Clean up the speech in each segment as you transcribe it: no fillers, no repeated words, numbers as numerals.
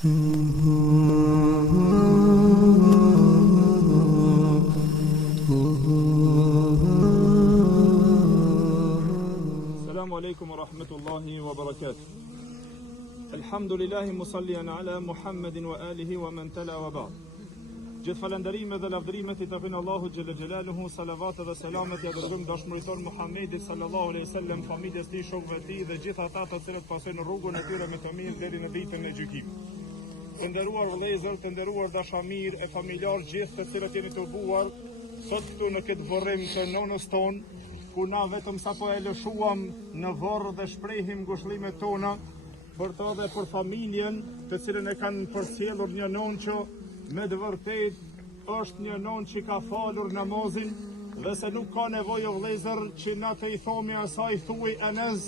Assalamu alaikum wa rahmatullahi wa barakatuh. Alhamdulillahi musallian ala Muhammedin wa alihi wa man tala wa ba'd. Gjithë falënderimet dhe lavdërimet i takojnë Allahut xhella xhelaluhu, salavatet dhe selamet ja dërgojmë dashmëritor Muhammedit sallallahu alaihi wasallam, familjes tij, shokëve të tij dhe gjithë ata të cilët pasojnë rrugën e tyre me të mirë deri në ditën e gjykimit. Të nderuar vëllezër, të nderuar dashamirë e familjarë gjithë të cilët jeni të buar sot këtu në këtë vorrim të nonës tonë, ku na vetëm sapo e lëshuam në vorr dhe shprehim ngushëllimet tona për to dhe për familjen të cilën e kanë përcjellur një nonë që me të vërtet është një nonë që ka falur namazin dhe se nuk ka nevojë o vëllezër që na të i thomi asaj thuaj Enes,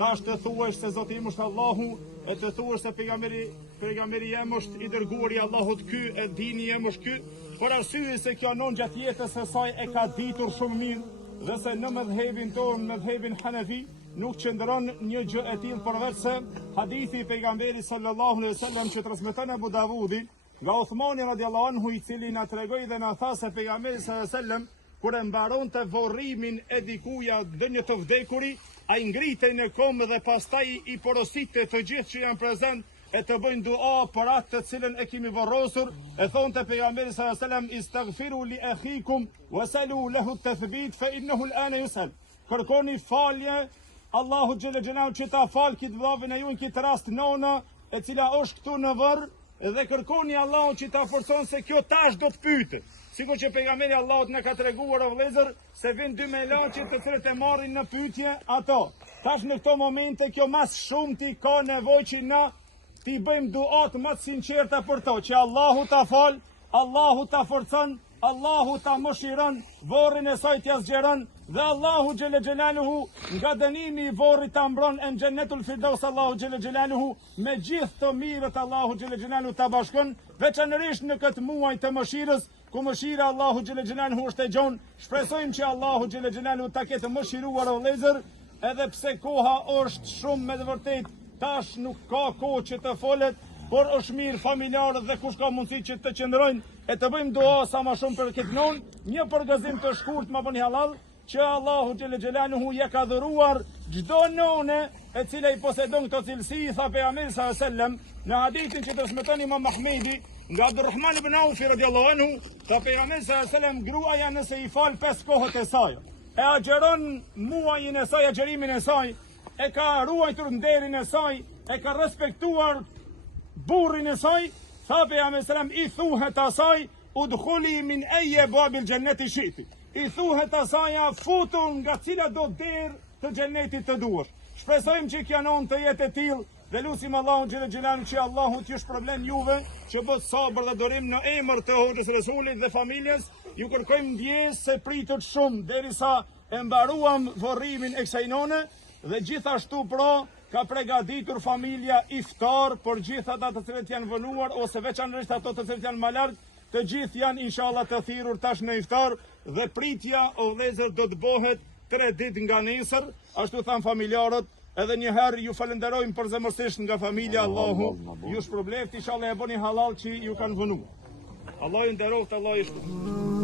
tash të thuash se Zoti im është Allahu, e të thuash se pejgamberi jem është i dërguari i Allahut ky, e dini jem është ky, por arsye se kjo nonë gjatë jetës së saj e ka ditur shumë mirë dhe se në mëdhëbin tonë, mëdhëbin Hanefi, nuk qëndron një gjë e tillë përveç se hadithi i pejgamberit sallallahu alaihi wasallam që transmeton Abu Davudi nga Uthmani radiallahu anhu, i cili na tregoi dhe na tha se pejgamberi sallallahu alaihi wasallam kur e mbaronte vorrimin e dikuja dhe një të vdekuri, ai ngritej në këmbë dhe pastaj i porositte të gjithë që janë prezent e të bëjnë dua për atë të cilën e kemi vorrosur, e thonte pejgamberi sallallahu alaihi wasallam istaghfiru li akhikum wasalu lahu at-tathbit fa innahu al-ana yusal. Kërkoni falje Allahu xhella xhelalu që ta fal këtë vllavën e ju në këtë rast nona e cila është këtu në varr, dhe kërkoni Allahun që ta forcon se kjo tash do të pyetet. Sikur që pejgamberi Allahut na ka treguar o vëllezër se vin dy melaçe të cilët e marrin në pyetje ato. Tash në këto momente kjo mas shumë ti ka nevojë që na ti bëjmë duat më të sinqerta për to, që Allahu ta fal, Allahu ta forcon, Allahu ta mëshiron, vorrin e saj t'ia zgjeron dhe Allahu xhelle xhelaluhu nga dënimi i vorrit ta mbron në xhennetul firdaus. Allahu xhelle xhelaluhu me gjithë të mirët Allahu xhelle xhelaluhu ta bashkon, veçanërisht në këtë muaj të mëshirës, ku mëshira Allahu xhelle xhelaluhu është e gjon. Shpresojmë që Allahu xhelle xhelaluhu ta ketë mëshiruar o vëllezër, edhe pse koha është shumë me të vërtetë tash nuk ka kohë që të folet, por është mirë familjarët dhe kush ka mundësi që të qëndrojnë e të bëjmë dua sa më shumë për këtë nonë, një përgëzim të shkurt më bëni halal, që Allahu xhelle xhelaluhu ja ka dhuruar çdo nonë e cila i posedon këto cilësi, tha pejgamberi sallallahu alaihi wasallam në hadithin që transmeton Imam Ahmedi nga Abdurrahman ibn Auf radiallahu anhu, tha pejgamberi sallallahu alaihi wasallam gruaja nëse i fal 5 kohët e saj, e agjeron muajin e saj, agjerimin e saj, e ka ruajtur nderin e saj, e ka respektuar burrin e saj, tha pejgamberi sallallahu alaihi wasallam i thuhet asaj udkhuli min ayyi babil jannati shi'ti. I thuhet asaja futur nga cila do derë të xhenetit të duash. Shpresojmë që kjo nonë të jetë e tillë dhe lutim Allahun xhelle xhelalu që Allahu t'ju shpërblen juve, që bët sabër dhe dorim në emër të Hoxhës Resulit dhe familjes. Ju kërkojmë ndjesë se pritët shumë derisa e mbaruam vorrimin e kësaj none dhe gjithashtu ka përgatitur familja iftar për gjithë ata të cilët janë vënuar ose veçanërisht ato të cilët janë më larg. Të gjithë janë inshallah të thirrur tash në iftar dhe pritja o vëllezër do të bëhet 3 ditë nga nesër, ashtu than familjarët. Edhe një herë ju falenderojmë përzemërsisht nga familja. Allahu ju shpërbleft, inshallah e bëni halal që ju kanë vënuar. Allah ju nderoft, Allah ju shpërblet.